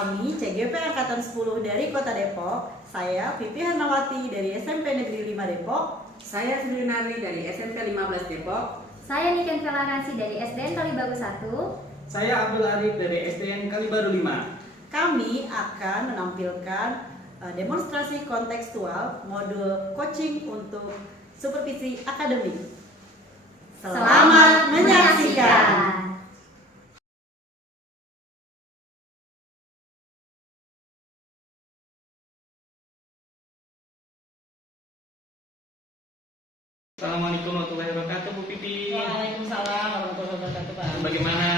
Kami CGP Angkatan 10 dari Kota Depok. Saya Vivi Hernawati dari SMP Negeri 5 Depok. Saya Sulinarni dari SMP 15 Depok. Saya Niken Felarasi dari SDN Kalibaru 1. Saya Abdul Arif dari SDN Kalibaru 5. Kami akan menampilkan demonstrasi kontekstual modul coaching untuk supervisi akademik. Selamat menyaksikan. Assalamualaikum warahmatullahi wabarakatuh, Bu Pipi. Waalaikumsalam warahmatullahi wabarakatuh, Pak. Bagaimana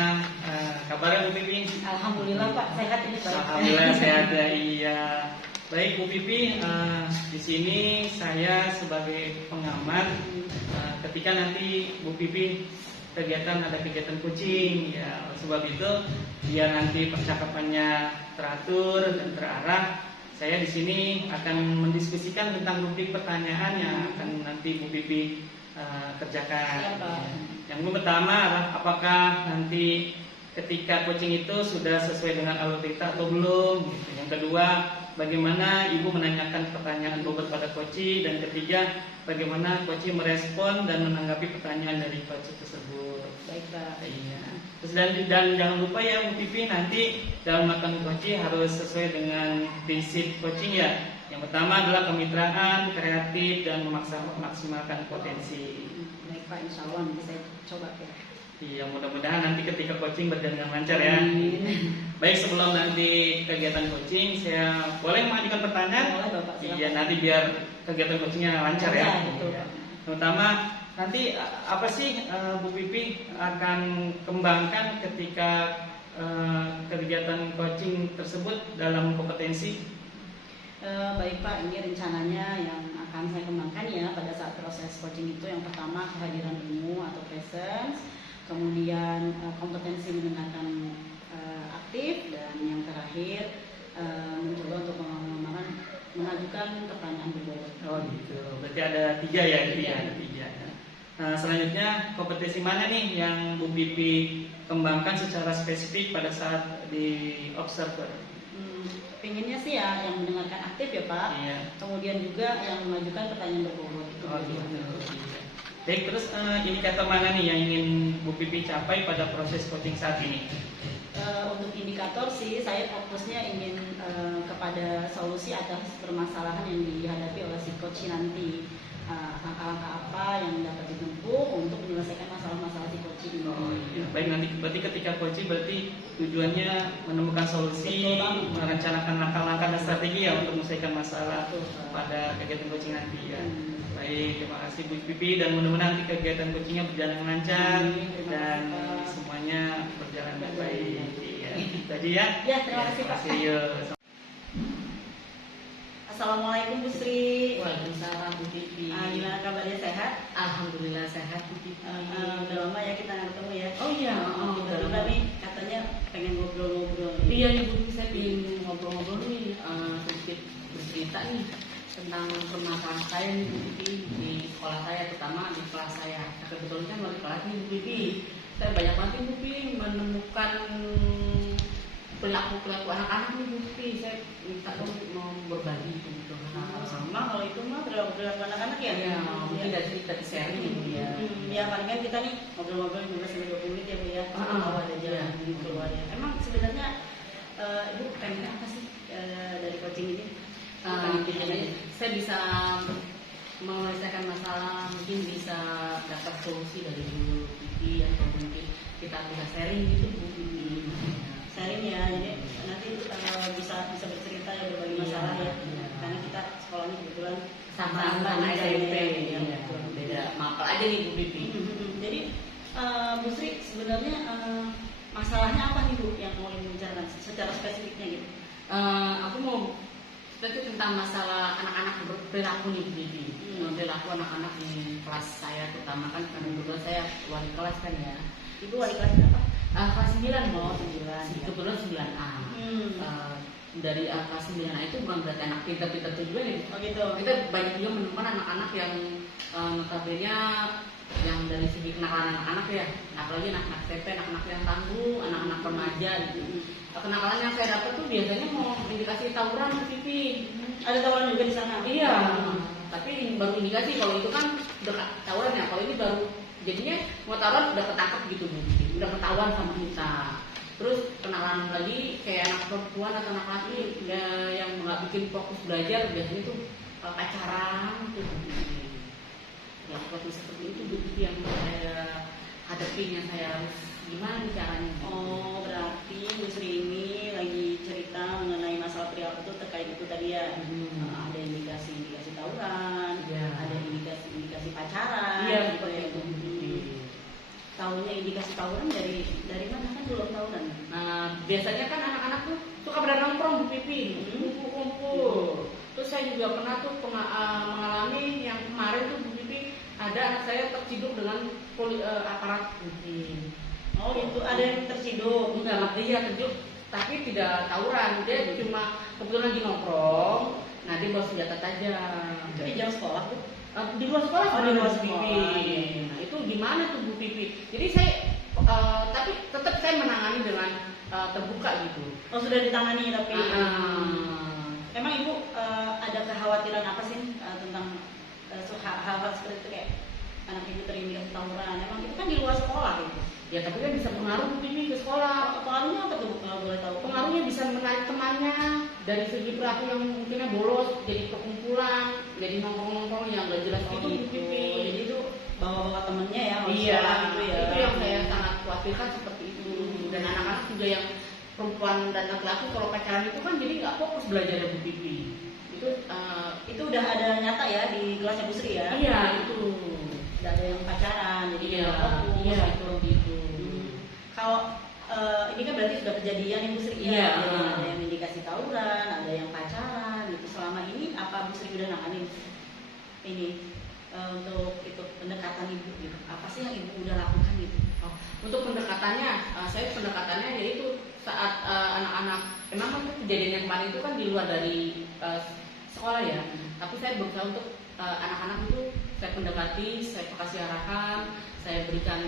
kabarnya, Bu Pipi? Alhamdulillah, Pak, sehat ini, Pak. Alhamdulillah sehat ya. Iya. Baik, Bu Pipi. Di sini saya sebagai pengamat. Ketika nanti Bu Pipi ada kegiatan coaching, ya sebab itu biar nanti percakapannya teratur dan terarah. Saya di sini akan mendiskusikan tentang rubrik pertanyaan yang akan nanti Bu Pipi kerjakan. Yang pertama adalah apakah nanti ketika coaching itu sudah sesuai dengan alur dikta atau belum. Yang kedua, bagaimana Ibu menanyakan pertanyaan bobot pada coach, dan ketiga, bagaimana coach merespon dan menanggapi pertanyaan dari coach tersebut. Baik, Pak. Iya. Terus dan jangan lupa ya Bu Pipi, nanti dalam melakukan coaching harus sesuai dengan prinsip coaching ya. Yang pertama adalah kemitraan, kreatif, dan memaksimalkan potensi. Baik, Pak, insya Allah nanti saya coba ya. Iya, mudah-mudahan nanti ketika coaching berjalan dengan lancar ya. Baik, sebelum nanti kegiatan coaching, saya boleh mengajukan pertanyaan? Boleh, Bapak, silakan. Iya, nanti biar kegiatan coachingnya lancar ya. Betul, Iya. Pak. Terutama nanti apa sih Bu Pipi akan kembangkan ketika kegiatan coaching tersebut dalam kompetensi? Baik, Pak, ini rencananya yang akan saya kembangkan ya pada saat proses coaching itu. Yang pertama kehadiran ilmu atau presence, kemudian kompetensi mendengarkan aktif, dan yang terakhir mencoba untuk mengajukan pertanyaan berbobot. Oh gitu, berarti ada tiga ya, ada tiga. Nah, selanjutnya kompetensi mana nih yang Bu Pipi kembangkan secara spesifik pada saat di observer? Pengennya sih ya yang mendengarkan aktif ya, Pak. Iya. Kemudian juga yang mengajukan pertanyaan berbobot itu. Oh gitu. Iya. Baik, terus indikator mana nih yang ingin Bu Pipi capai pada proses coaching saat ini? Untuk indikator sih saya fokusnya ingin kepada solusi atas permasalahan yang dihadapi oleh si coach nanti. Langkah-langkah apa yang dapat ditempuh untuk menyelesaikan masalah-masalah si coach ini. Oh iya. Baik, nanti berarti ketika coaching berarti tujuannya menemukan solusi, merencanakan langkah-langkah dan strategi ya untuk menyelesaikan masalah pada kegiatan coaching nanti ya. Baik, terima kasih Bu Pipi, dan mudah-mudahan nanti kegiatan coachingnya berjalan lancar dan semuanya berjalan dengan baik. Ya, tadi ya. Ya, terima kasih, Pak. Assalamualaikum Bu Sri. Waalaikumsalam Bu Pipi. Gimana kabarnya, sehat? Alhamdulillah sehat Bu Pipi. Udah lama ya kita nggak ketemu ya. Oh iya, Kita juga nih katanya pengen ngobrol-ngobrol. Iya nih Bu Pipi, saya ingin ngobrol-ngobrol nih, sedikit bercerita nih tentang permasalahan saya nih Bu Pipi di sekolah saya, terutama di kelas saya. Kebetulan kan wali kelas nih Bu Pipi. Saya banyak banget nih Bu Pipi menemukan perilaku anak-anak nih Bu Pipi. Saya minta dong mau berbagi gitu. Sama kalau itu mah perilaku anak-anak ya. Ya, mungkin dari cerita di sharing gitu ya. Ya paling kan kita nih ngobrol-ngobrol 15-20 menit ya Bu ya. Tahu ada jalan keluar ya. Emang sebenarnya Ibu pengen apa sih dari coaching ini? Saya bisa menyelesaikan masalah, mungkin bisa dapat solusi dari Bu Pipi, atau mungkin kita bisa sharing gitu Bu Pipi. Sharing ya, jadi nanti bisa bercerita ya, berbagi masalah ya. Karena kita sekolahnya kebetulan Sama SMP ya, beda mapel aja nih Bu Pipi. Jadi Bu Sri sebenarnya masalahnya apa nih Bu yang mau dibicarakan secara spesifiknya gitu? Aku mau cerita tentang masalah anak-anak berperilaku nih Bu Pipi. Perilaku anak-anak di kelas saya, terutama kan karena kebetulan saya wali kelas kan ya. Ibu wali kelas berapa? Kelas 9 Oh, 9. kebetulan 9A. Dari kelas 9A itu bukan berarti anak pintar-pintar juga nih. Oh gitu. Kita banyak juga menemukan anak-anak yang notabene yang dari segi kenakalan anak-anak ya, apalagi anak-anak SMP, anak-anak yang tangguh, anak-anak remaja gitu. kenakalan yang saya dapat tuh biasanya mau indikasi tawuran Bu Pipi. Ada tawuran juga di sana? Iya, tapi baru indikasi. Kalau itu kan udah tawuran ya, kalau ini baru jadinya mau tawuran udah ketangkep gitu Bu, udah ketahuan sama kita. Terus kenalan lagi kayak anak perempuan atau anak laki ya, yang nggak bikin fokus belajar biasanya tuh pacaran tuh Bu. Ya seperti itu Bu yang saya hadapi, yang saya harus gimana caranya. Oh, berarti Bu Sri ini lagi cerita mengenai masalah perilaku itu terkait itu tadi ya. Ada indikasi tawuran, Ya. ada indikasi pacaran. Iya, gitu ya. betul. Tahunya indikasi tawuran dari mana, kan belum tawuran. Nah, biasanya kan anak-anak tuh suka pada nongkrong Bu Pipi, kumpul-kumpul. Terus saya juga pernah tuh mengalami yang kemarin tuh Bu Pipi, ada anak saya terciduk dengan aparat mungkin. Oh, itu ada yang terciduk. Enggak, iya terciduk, tapi tidak tawuran. Dia cuma kebetulan lagi nongkrong. Nah, dia bawa senjata tajam. Tapi jam sekolah tuh. Di luar sekolah, Oh, di luar Bu sekolah. Pipi. Nah, itu gimana tuh Bu Pipi? Jadi saya, tapi tetap saya menangani dengan terbuka gitu. Oh, sudah ditangani tapi. Ah. Emang Ibu ada kekhawatiran apa sih tentang hal-hal seperti itu, kayak anak Ibu terindikasi tawuran? Emang itu kan di luar sekolah gitu. Ya tapi kan bisa pengaruh Bu Pipi ke sekolah. Pengaruhnya apa tuh Bu, kalau boleh tahu? Pengaruhnya bisa menarik temannya dari segi perilaku yang mungkinnya bolos, jadi perkumpulan, jadi nongkrong-nongkrong yang gak jelas Oh, itu Bu gitu. Pipi. Jadi itu bawa-bawa temennya ya, kalau Iya, sekolah gitu ya. itu yang saya sangat khawatirkan seperti itu. Dan anak-anak juga yang perempuan dan laki-laki kalau pacaran itu kan jadi nggak fokus belajarnya Bu Pipi. Itu udah ada nyata ya di kelasnya Bu Sri ya? Iya itu. Udah ada yang pacaran, jadi Iya, nggak fokus. iya itu. Kalau ini kan berarti sudah kejadian yang Bu Sri ya? Iya. Ada yang indikasi tawuran, ada yang pacaran gitu. Selama ini apa Bu Sri udah nanganin ini untuk itu pendekatan Ibu gitu? Apa sih yang Ibu udah lakukan gitu? Oh, untuk pendekatannya, saya pendekatannya yaitu saat anak-anak, memang kan kejadian yang kemarin itu kan di luar dari sekolah ya. Tapi saya berusaha untuk anak-anak itu saya pendekati, saya kasih arahan, saya berikan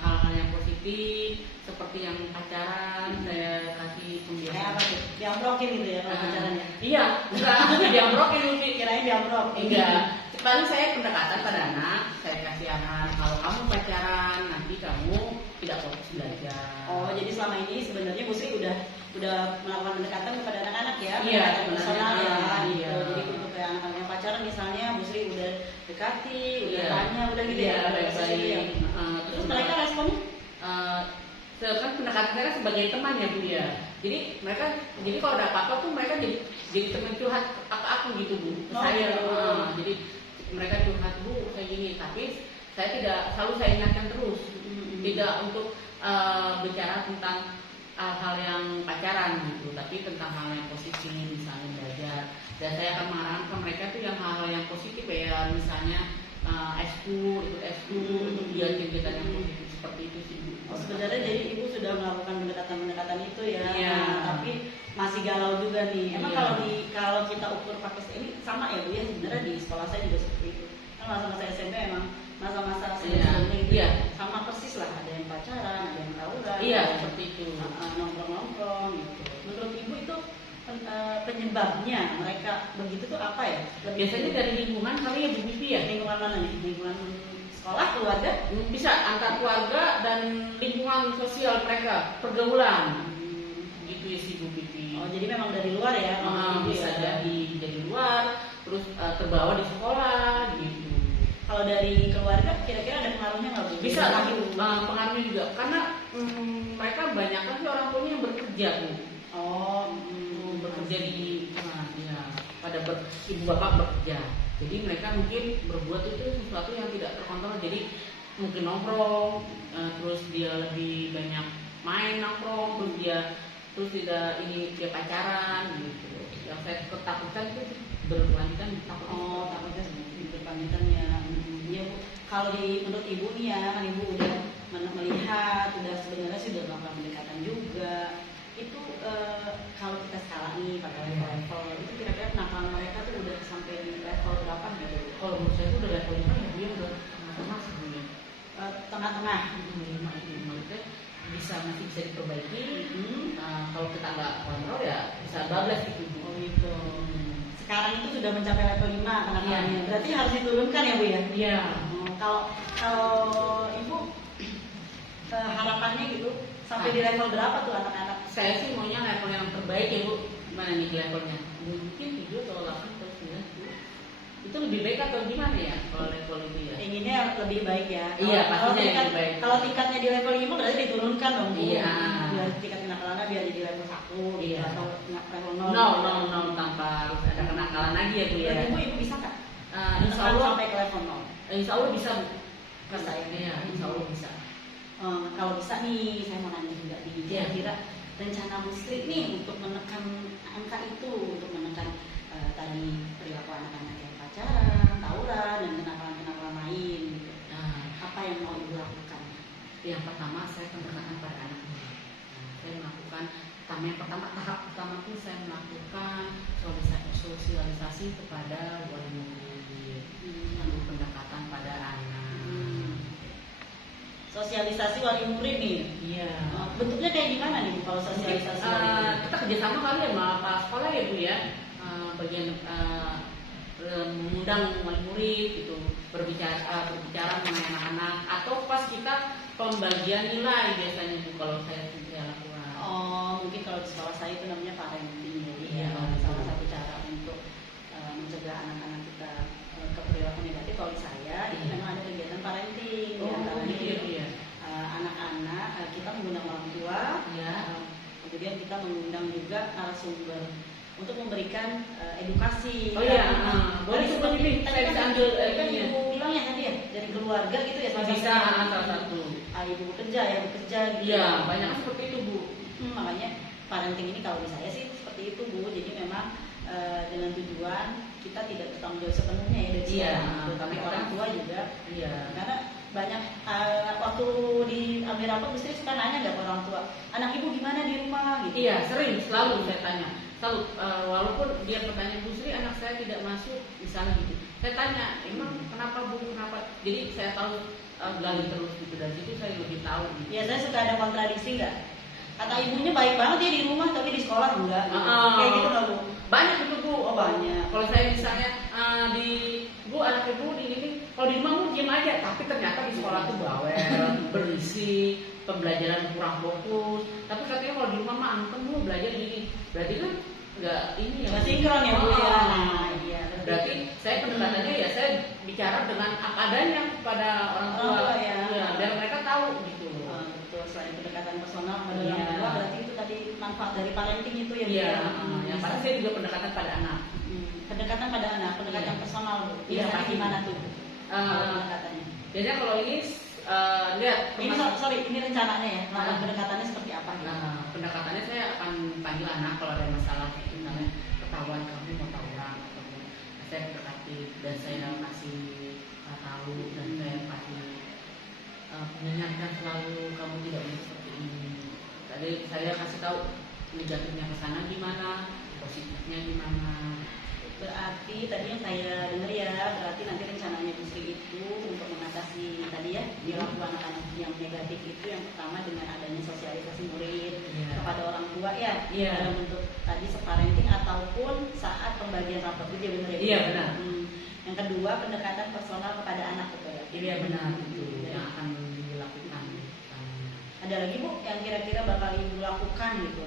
hal-hal yang positif seperti yang pacaran, saya kasih Kayak pembiasan. apa tuh? Diambrokin gitu ya kalau pacarannya? Iya, enggak diambrokin Lupi. Kirain diambrok. Enggak. Paling saya pendekatan pada anak, saya kasih arahan kalau kamu pacaran nanti kamu tidak fokus belajar. Oh, jadi selama ini sebenarnya Bu Sri udah melakukan pendekatan kepada anak-anak ya? Iya, pendekatan personal ya. sebenarnya. Gitu. Iya. Jadi untuk kayak anak-anak yang pacaran misalnya Bu Sri udah dekati, udah Iya. tanya, udah gitu Iya, ya. baik-baik. Ya. Terus mereka responnya? Kan pendekatan saya sebagai teman ya Bu ya. Jadi kalau ada apa-apa tuh mereka jadi teman curhat ke aku gitu Bu. Ke Oh, saya. gitu. Jadi mereka curhat Bu kayak gini, tapi saya tidak selalu saya ingatkan terus. Tidak untuk bicara tentang hal-hal yang pacaran gitu, tapi tentang hal yang positif misalnya belajar. Dan saya akan mengarahkan ke mereka tuh yang hal-hal yang positif ya, misalnya ikut eskul untuk dia kegiatan yang positif seperti itu sih Bu. Oh, sebenarnya jadi Ibu sudah melakukan pendekatan itu ya. Iya. Tapi masih galau juga nih. Emang Iya. kalau kita ukur pakai ini sama ya Bu ya, sebenarnya di sekolah saya juga seperti itu. Kan masa-masa SMP emang masa-masa sebelumnya gitu. Iya. Sama persis lah, ada yang pacaran, ada yang tawuran. Iya, ada yang, seperti itu. nongkrong-nongkrong gitu. Menurut Ibu itu penyebabnya mereka begitu tuh apa ya? Biasanya dari lingkungan kali ya Bu Pipi ya. lingkungan mana nih? Lingkungan sekolah, keluarga? Bisa antar keluarga dan lingkungan sosial mereka, pergaulan. Gitu ya sih Bu Pipi. Oh, jadi memang dari luar ya? Bisa jadi dari luar, terus terbawa di sekolah gitu. Kalau dari keluarga kira-kira ada pengaruhnya nggak Bu? Bisa lagi pengaruhnya juga karena mereka banyak kan orang tuanya yang bekerja Bu. Bekerja di ya, ibu bapak bekerja. Jadi mereka mungkin berbuat itu sesuatu yang tidak terkontrol. Jadi mungkin nongkrong, terus dia lebih banyak main nongkrong, terus dia pacaran gitu. Yang saya ketakutan itu berkelanjutan takut. Oh, takutnya berkelanjutan ya. Ya Bu, kalau menurut Ibu nih ya, kan Ibu udah melihat, udah sebenarnya sih udah melakukan pendekatan juga. Itu kalau kita skala nih pada level-level, itu kira-kira penakalan mereka tuh udah sampai di level berapa gitu? Kalau menurut saya itu udah level 5 ya, dia udah tengah-tengah sebenarnya. Tengah-tengah. 5 itu masih bisa diperbaiki. Hmm. Kalau kita nggak kontrol ya bisa bablas gitu. Oh gitu. Sekarang itu sudah mencapai level 5 kenakalannya. Iya. Berarti harus diturunkan ya Bu ya? Iya. Kalau Ibu harapannya gitu sampai di level berapa tuh anak-anak? Saya sih maunya level yang terbaik ya Bu. Mana nih levelnya? Mungkin 7 atau 8 atau 9 Bu. Itu lebih baik atau gimana ya kalau level itu ya? Inginnya lebih baik ya. Iya, Kalau pastinya lebih baik. Kalau tingkatnya di level 5 berarti diturunkan dong Bu. Iya. Biar tingkat kenakalannya biar jadi level 1 Iya. atau level 0. No, tanpa harus ada kenakalan lagi ya Bu ya. Berarti Ibu bisa nggak? Insya Allah sampai ke level 0. Insya Allah bisa Bu. Bisa ya? Iya, Insya Allah bisa. Kalau bisa nih, saya mau nanya juga nih, Iya. kira-kira rencana Musri nih untuk menekan angka itu, untuk menekan tadi perilaku anak-anak yang pacaran, tawuran, dan kenakalan-kenakalan lain. Gitu. Apa yang mau Ibu lakukan? Yang pertama saya pendekatan pada anak muda. Saya melakukan tahap pertama pun saya melakukan sosialisasi kepada wali murid, lalu pendekatan pada anak. Sosialisasi wali murid nih. Iya. Bentuknya kayak gimana nih Bu kalau sosialisasi wali murid? Kita kerjasama kali ya sama kepala sekolah ya Bu ya. Bagian mengundang wali murid gitu, berbicara mengenai anak-anak, atau pas kita pembagian nilai biasanya Bu kalau saya lakukan. Mungkin kalau di sekolah saya itu namanya parenting. Jadi Iya, salah satu cara untuk mencegah anak-anak kita ke perilaku negatif. Kalau di saya itu memang ada kegiatan parenting. Di antaranya gitu ya Bu ya. anak-anak kita mengundang orang tua. Iya. Kemudian kita mengundang juga narasumber untuk memberikan edukasi. Oh iya, boleh coba nih, saya bisa ambil kan ininya. Ibu bilang ya tadi ya dari keluarga gitu ya. Bisa salah satu. Ibu bekerja ya bekerja gitu. Iya, banyak seperti itu Bu. Makanya parenting ini kalau di saya sih seperti itu Bu. Jadi memang dengan tujuan kita tidak bertanggung jawab sepenuhnya ya dari Iya, sekolah, tapi orang tua juga. Iya. Karena banyak waktu di ambil rapat mesti suka nanya nggak ke orang tua, anak ibu gimana di rumah gitu. Iya, sering selalu saya tanya. Selalu walaupun dia pertanyaan Bu Sri, anak saya tidak masuk misalnya gitu. Saya tanya, emang kenapa Bu, kenapa? Jadi saya tahu gali terus gitu, dari situ saya lebih tahu gitu. Ya saya suka ada kontradiksi nggak? Kata ibunya baik banget ya di rumah, tapi di sekolah enggak. Kayak gitu nggak Bu? Banyak itu Bu. Oh banyak. Kalau saya misalnya di Bu, anak ibu di ini, kalau di rumah Bu diam aja, tapi ternyata di sekolah tuh bawel, berisi, pembelajaran kurang fokus. Tapi katanya kalau di rumah mah antem Bu belajar gini, berarti kan nggak ini ya. Nggak sinkron ya Bu ya. Iya. Berarti saya pendekatannya ya saya bicara dengan apa adanya kepada orang tua, Orang tua, ya. biar mereka tahu gitu. Betul, selain pendekatan personal kepada Iya. orang tua, berarti itu tadi manfaat dari parenting itu ya Bu Iya, ya. yang pasti saya juga pendekatan pada anak. Pendekatan pada anak, pendekatan Iya. personal Bu. Iya, Biasanya pasti. gimana tuh? Pendekatannya. Biasanya kalau ini lihat Ini sorry, ini rencananya ya. Melakukan pendekatannya seperti apa? Nah, pendekatannya saya akan panggil anak kalau ada masalah itu namanya ketahuan kamu mau tawuran atau saya mendekati dan saya kasih tahu dan saya kasih mengingatkan selalu kamu tidak boleh seperti ini. Tadi saya kasih tahu negatifnya ke sana gimana, positifnya gimana. Berarti tadi yang saya dengar ya, berarti nanti rencananya Bu Sri itu untuk mengatasi tadi ya perilaku anak-anak yang negatif itu yang pertama dengan adanya sosialisasi murid kepada orang tua ya, dalam bentuk tadi separenting ataupun saat pembagian rapat itu ya benar ya. Iya benar. Yang kedua pendekatan personal kepada anak betul ya. Iya benar itu yang akan dilakukan. Ada lagi Bu yang kira-kira bakal Ibu lakukan gitu?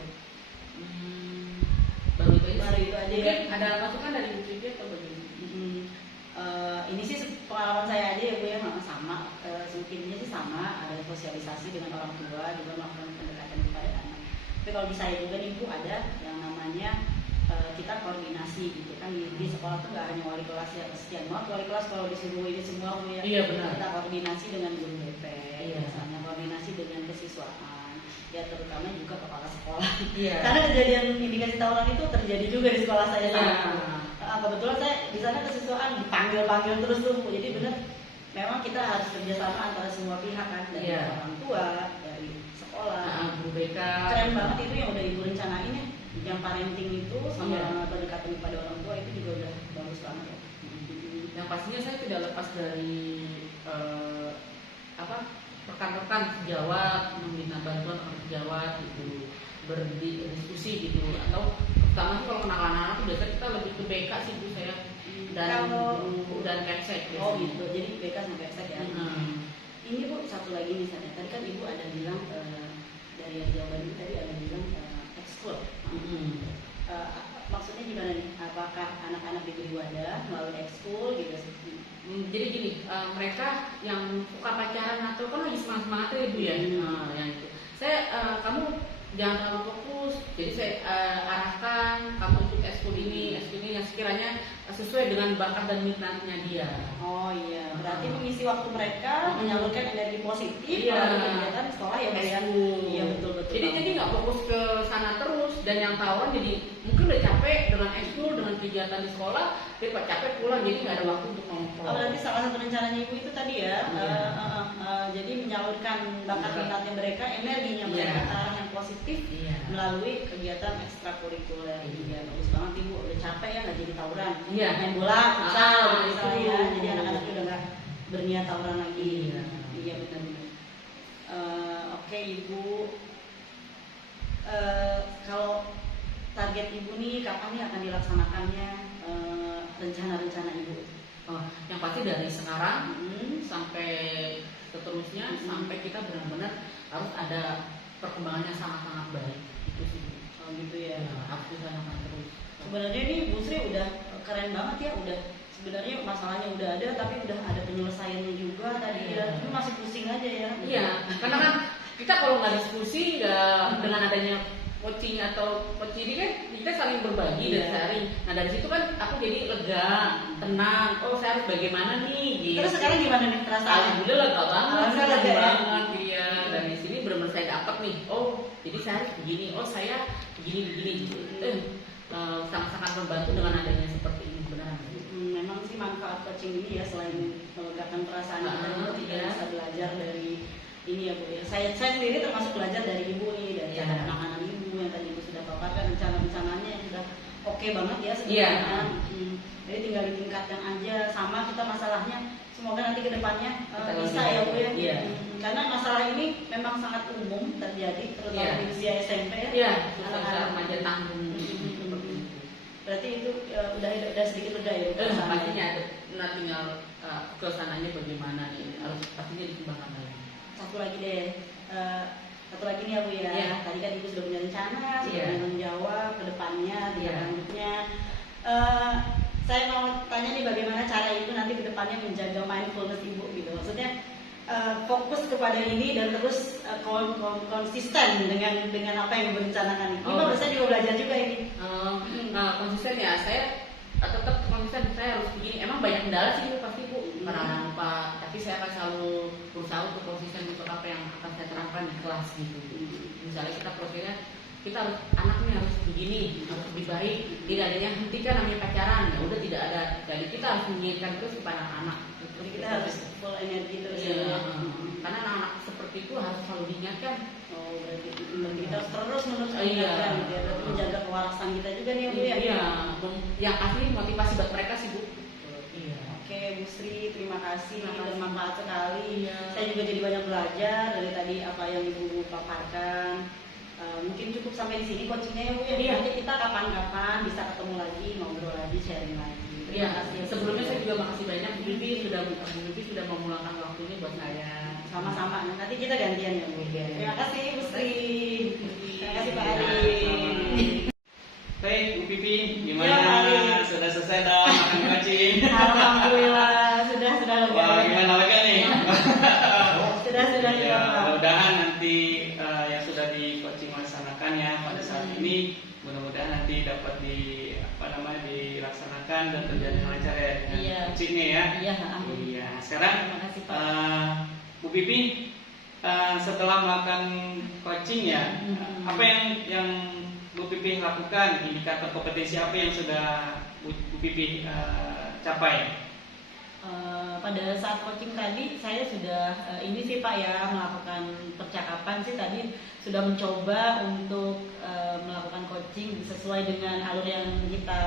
Baru itu aja. Baru itu aja ya. Mungkin ada masukan dari Bu Vivi atau bagaimana? Ini sih pengalaman saya aja ya Bu ya, sama. Semungkinnya sih sama, ada sosialisasi dengan orang tua, juga melakukan pendekatan kepada anak. Tapi kalau di saya juga nih Bu ada yang namanya kita koordinasi gitu kan di sekolah tuh nggak hanya wali kelas ya, sekian banget wali kelas kalau disuruh ini semua Bu ya. Iya benar. Kita koordinasi dengan guru BP, Iya. misalnya koordinasi dengan kesiswaan, ya terutama juga kepala sekolah. Iya. Karena kejadian indikasi tawuran itu terjadi juga di sekolah saya Iya. kebetulan saya di sana kesiswaan dipanggil terus tuh Bu. Jadi benar memang kita harus kerjasama antara semua pihak kan, dari Iya. orang tua, dari sekolah. Bu BK. Keren banget itu yang udah Ibu rencanain ya. Yang parenting itu sama Iya. pendekatan kepada orang tua itu juga udah bagus banget ya. Yang pastinya saya tidak lepas dari rekan-rekan sejawat meminta bantuan orang sejawat gitu, berdiskusi gitu, atau pertama sih kalau kenal anak-anak biasanya kita lebih ke BK sih Bu saya dan Kepsek biasanya. Oh gitu, jadi BK sama Kepsek ya. Ini Bu, satu lagi misalnya, tadi kan Ibu ada bilang dari yang jawaban ini tadi ada bilang ekskul. Maksudnya gimana nih? Apakah anak-anak diberi wadah melalui ekskul gitu? Jadi gini, mereka yang suka pacaran atau kan lagi semangat-semangatnya ya Bu ya, yang itu. Kamu jangan terlalu fokus, jadi saya arahkan kamu ikut ekskul ini yang sekiranya sesuai dengan bakat dan minatnya dia. Oh iya, berarti mengisi waktu mereka, menyalurkan energi positif Iya. melalui kegiatan sekolah ya Bu ya. Iya betul. Jadi nggak fokus ke sana terus, dan yang tawuran jadi mungkin udah capek dengan ekskul, dengan kegiatan di sekolah, dia capek pulang, jadi nggak ada waktu untuk nongkrong. Oh, berarti salah satu rencananya Ibu itu tadi ya, Iya. jadi menyalurkan bakat minatnya mereka, energinya mereka ke arah yang positif Iya. melalui kegiatan ekstrakurikuler. Iya, bagus banget Ibu, udah capek ya nggak jadi tawuran, Iya. main bola, futsal, misalnya ya, itu. jadi anak-anaknya udah nggak berniat tawuran lagi. Iya. Iya benar-benar. Oke Ibu, kalau target Ibu nih kapan nih akan dilaksanakannya rencana-rencana Ibu? Oh, yang pasti dari sekarang Hmm. sampai seterusnya, sampai kita benar-benar harus ada perkembangan yang sangat-sangat baik. Itu sih. Oh gitu ya. Harus disanakan terus. Sebenarnya ini Bu Sri udah keren banget ya, udah sebenarnya masalahnya udah ada tapi udah ada penyelesaiannya juga tadi ya. Cuma masih pusing aja ya. Iya, karena kan kita kalau nggak diskusi ya, dengan adanya coaching atau coach ini kan kita saling berbagi dan Iya. sharing. Nah dari situ kan aku jadi lega, tenang. Oh saya harus bagaimana nih? Gitu. Terus sekarang gimana nih perasaannya? Alhamdulillah lega banget, Alhamdulillah senang lega ya. banget iya. Dari sini benar-benar saya dapat nih. Oh jadi saya harus begini. Oh saya begini. Sangat-sangat membantu dengan adanya seperti ini benar. Memang sih manfaat coaching ini ya selain melegakan perasaan kita juga kita Iya. bisa belajar dari ini ya Bu ya. Saya sendiri termasuk belajar dari Ibu nih, dari Iya. cara penanganan Ibu yang tadi Ibu sudah paparkan, rencana-rencananya yang sudah oke banget ya Iya. sebenarnya. Jadi tinggal ditingkatkan aja, sama kita masalahnya semoga nanti ke depannya Kita bisa lebih ya Bu ya. iya. Karena masalah ini memang sangat umum terjadi terutama Iya. di usia SMP ya. Iya, Anak-anak. remaja tanggung. Berarti itu udah sedikit udah ya. Pastinya nah tinggal kesananya bagaimana nih, harus pastinya dikembangkan lagi. Satu lagi deh, satu lagi nih ya Bu ya. Iya. Tadi kan Ibu sudah punya rencana, sudah Iya. punya tanggung jawab ke depannya, Iya. tindak lanjutnya. Saya mau tanya nih bagaimana cara Ibu nanti ke depannya menjaga mindfulness Ibu gitu. Maksudnya fokus kepada ini dan terus konsisten dengan apa yang Ibu rencanakan. Ini Oh. saya juga belajar juga ini. Konsisten ya, saya tetap konsisten, saya harus begini. Emang banyak kendala sih Bu, pasti Bu, karena lupa. Tapi saya akan selalu berusaha untuk konsisten untuk apa yang akan saya terapkan di kelas gitu. Misalnya kita prosesnya, kita harus anaknya harus begini, harus lebih baik. Tidak adanya hentikan namanya pacaran, ya udah tidak ada. Jadi kita harus mengingatkan terus kepada anak. Jadi kita harus full energi terus Iya, ya. karena anak-anak seperti itu harus selalu diingatkan. Oh, berarti kita harus terus menerus Iya. mengingatkan gitu ya. Berarti menjaga kewarasan kita juga nih ya Bu ya. Iya, yang asli motivasi buat mereka sih Bu. Iya. Oke Bu Sri, terima kasih, Terima kasih. bermanfaat sekali. Iya. Saya juga jadi banyak belajar dari tadi apa yang Ibu paparkan. Mungkin cukup sampai di sini coachingnya ya Bu ya. Iya. Nanti kita kapan-kapan bisa ketemu lagi, ngobrol lagi, sharing lagi. Iya, Terima kasih. sebelumnya saya juga makasih banyak Bu Bibi sudah mau meluangkan waktunya buat saya. Sama-sama. Nanti kita gantian ya Bu. Iya. Terima kasih Bu Sri. Terima kasih Pak Iya, Ari. Baik Bu Pipi, Ya, gimana? Ari. Sudah selesai dong makan coaching? Alhamdulillah sudah lega. Wah, gimana lega nih? Sudah Ya, lega. mudah-mudahan nanti yang sudah di coaching laksanakan ya pada saat ini, mudah-mudahan nanti dapat dilaksanakan dan berjalan dengan lancar ya dengan Iya. coachingnya ya. Iya, amin. Iya. Sekarang Terima kasih Pak. Bu Pipi, setelah melakukan coaching ya, apa yang Bu Pipi lakukan, indikator kompetensi apa yang sudah Bu Pipi capai? Pada saat coaching tadi saya sudah ini sih Pak ya, melakukan percakapan sih tadi, sudah mencoba untuk melakukan coaching sesuai dengan alur yang kita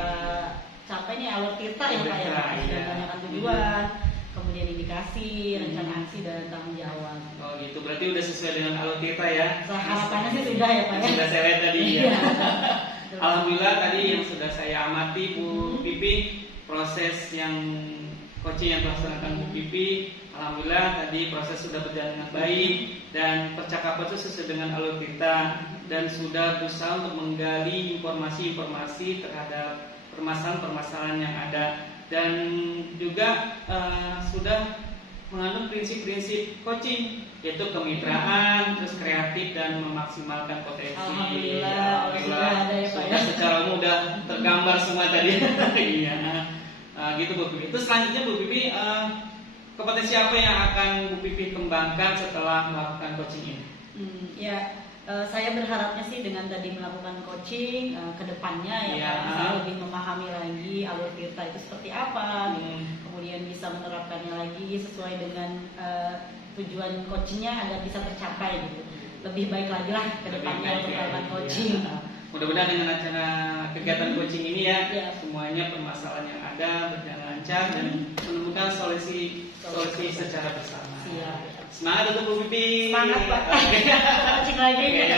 capai nih, alur kita ya Pak ya. Iya. Sudah tanyakan tujuan, kemudian indikasi, rencana aksi dan tanggung jawab. Oh gitu, berarti udah sesuai dengan alur kita ya. So, harapannya sih sudah ya Pak ya. Sudah saya lihat tadi ya. Iya. Alhamdulillah tadi yang sudah saya amati Bu Pipi, proses yang coaching yang dilaksanakan Bu Pipi, alhamdulillah tadi proses sudah berjalan dengan baik dan percakapan itu sesuai dengan alur kita dan sudah berusaha untuk menggali informasi-informasi terhadap permasalahan-permasalahan yang ada dan juga sudah mengandung prinsip-prinsip coaching yaitu kemitraan, terus kreatif dan memaksimalkan potensi. Alhamdulillah, sudah ada ya Pak ya. Sudah secara mudah tergambar semua tadi. Iya. Gitu Bu Pipi. Terus selanjutnya Bu Pipi, kompetensi apa yang akan Bu Pipi kembangkan setelah melakukan coaching ini? Saya berharapnya sih dengan tadi melakukan coaching ke depannya Ya. Pak, saya lebih memahami lagi alur tirta itu seperti apa, kemudian bisa menerapkannya lagi sesuai dengan tujuan coachingnya agar bisa tercapai gitu. Lebih baik lagi lah ke depannya untuk melakukan coaching. Mudah-mudahan dengan acara kegiatan coaching ini ya, Ya. semuanya permasalahan yang ada berjalan lancar dan menemukan solusi secara bersama. Siap. Semangat untuk Bu Pipi. Semangat Pak. Oke. Coaching lagi. Oke,